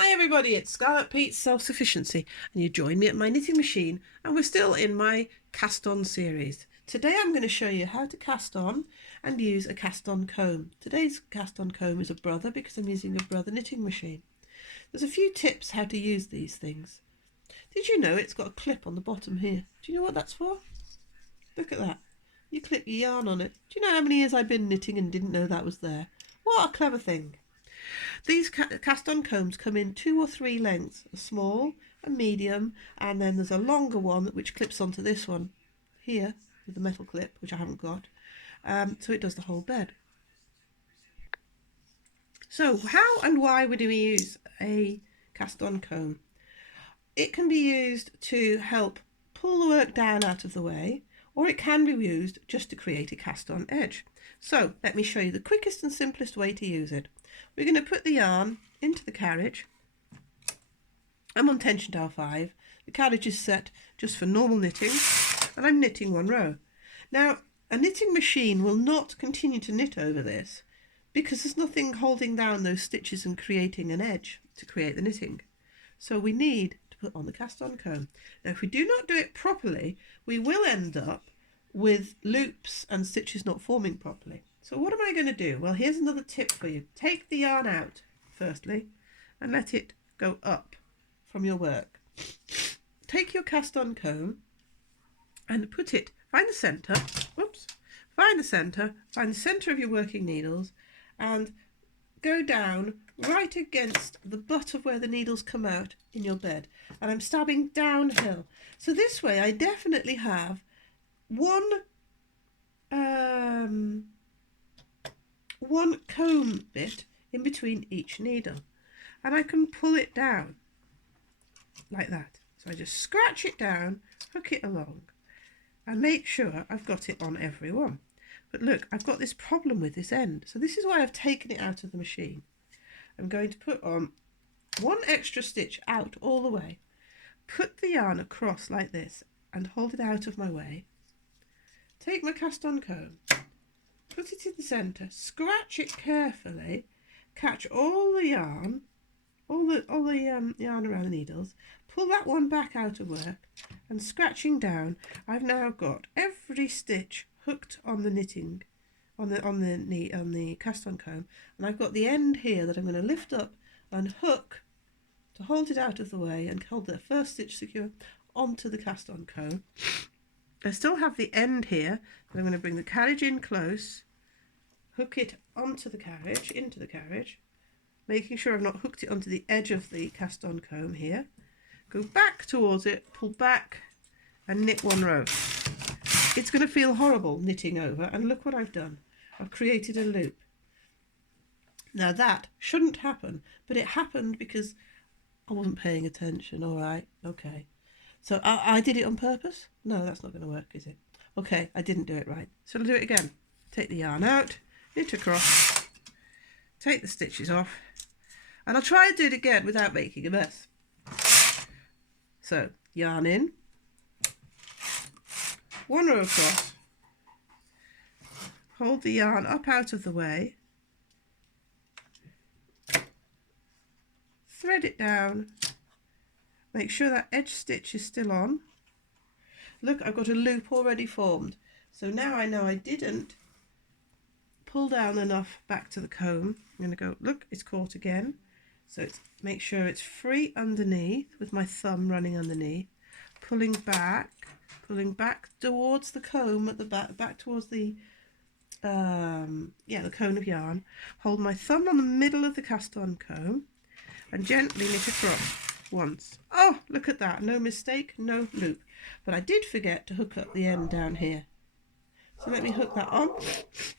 Hi everybody, it's Scarlet Pete's Self-Sufficiency and you join me at my knitting machine and we're still in my cast on series. Today I'm going to show you how to cast on and use a cast on comb. Today's cast on comb is a Brother because I'm using a Brother knitting machine. There's a few tips how to use these things. Did you know it's got a clip on the bottom here? Do you know what that's for? Look at that. You clip your yarn on it. Do you know how many years I've been knitting and didn't know that was there? What a clever thing. These cast-on combs come in 2 or 3 lengths, a small, a medium, and then there's a longer one which clips onto this one here with the metal clip, which I haven't got, so it does the whole bed. So how and why would we use a cast-on comb? It can be used to help pull the work down out of the way, or it can be used just to create a cast-on edge. So let me show you the quickest and simplest way to use it. We're going to put the yarn into the carriage. I'm on tension dial 5. The carriage is set just for normal knitting and I'm knitting 1 row. Now a knitting machine will not continue to knit over this because there's nothing holding down those stitches and creating an edge to create the knitting. So we need to put on the cast on comb. Now if we do not do it properly, we will end up with loops and stitches not forming properly. So what am I going to do? Well, here's another tip for you. Take the yarn out firstly and let it go up from your work. Take your cast on comb and put it, find the centre of your working needles and go down right against the butt of where the needles come out in your bed. And I'm stabbing downhill. So this way I definitely have one comb bit in between each needle, and I can pull it down like that. So I just scratch it down, hook it along, and make sure I've got it on every one. But look, I've got this problem with this end, so this is why I've taken it out of the machine. I'm going to put on 1 extra stitch out all the way, put the yarn across like this and hold it out of my way. Take my cast on comb, put it in the centre, scratch it carefully, catch all the yarn, all the yarn around the needles, pull that one back out of work, and scratching down, I've now got every stitch hooked on the knitting, on the cast on comb, and I've got the end here that I'm going to lift up and hook to hold it out of the way and hold the first stitch secure onto the cast on comb. I still have the end here, but I'm going to bring the carriage in close, hook it onto the carriage, into the carriage, making sure I've not hooked it onto the edge of the cast on comb here. Go back towards it, pull back and knit 1 row. It's going to feel horrible knitting over, and look what I've done. I've created a loop. Now that shouldn't happen, but it happened because I wasn't paying attention. All right, okay. So I did it on purpose? No, that's not going to work, is it? Okay, I didn't do it right. So I'll do it again. Take the yarn out, knit across, take the stitches off, and I'll try and do it again without making a mess. So, yarn in, 1 row across, hold the yarn up out of the way, thread it down, make sure that edge stitch is still on. Look, I've got a loop already formed. So now I know I didn't pull down enough back to the comb. I'm going to go, look, it's caught again. So make sure it's free underneath with my thumb running underneath, pulling back towards the comb at the back towards the the cone of yarn. Hold my thumb on the middle of the cast on comb and gently knit across once. Oh, look at that, no mistake, no loop. But I did forget to hook up the end down here. So let me hook that on,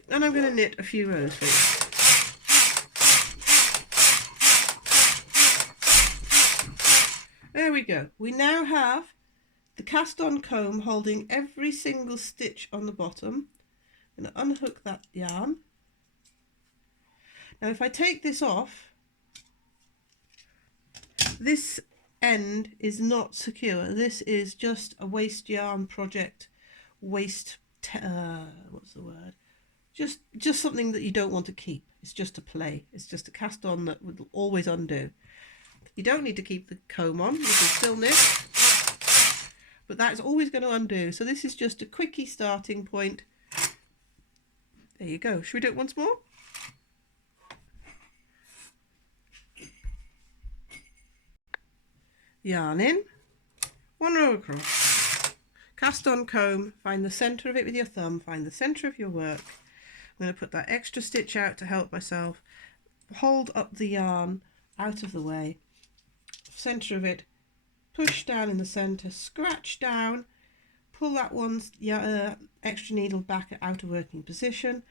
and I'm going to knit a few rows for you. There we go. We now have the cast on comb holding every single stitch on the bottom. I'm going to unhook that yarn. Now if I take this off, this end is not secure. This is just a waste yarn project, what's the word? Just something that you don't want to keep. It's just a play. It's just a cast on that will always undo. You don't need to keep the comb on, you can still knit, but that's always going to undo. So this is just a quickie starting point. There you go. Should we do it once more? Yarn in, 1 row across, cast on comb, find the centre of it with your thumb, find the centre of your work. I'm going to put that extra stitch out to help myself, hold up the yarn out of the way, centre of it, push down in the centre, scratch down, pull that one extra needle back out of working position,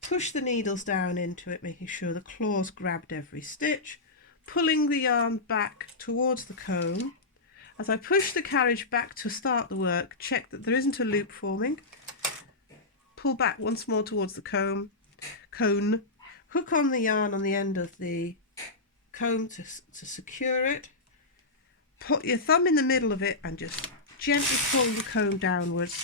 push the needles down into it, making sure the claws grabbed every stitch, pulling the yarn back towards the comb. As I push the carriage back to start the work, check that there isn't a loop forming. Pull back once more towards the cone, hook on the yarn on the end of the comb to secure it. Put your thumb in the middle of it and just gently pull the comb downwards.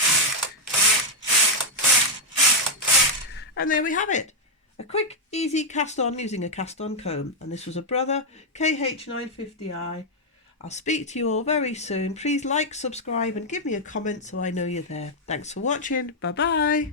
And there we have it. A quick, easy cast on using a cast on comb. And this was a Brother KH950i. I'll speak to you all very soon. Please like, subscribe and give me a comment so I know you're there. Thanks for watching. Bye bye.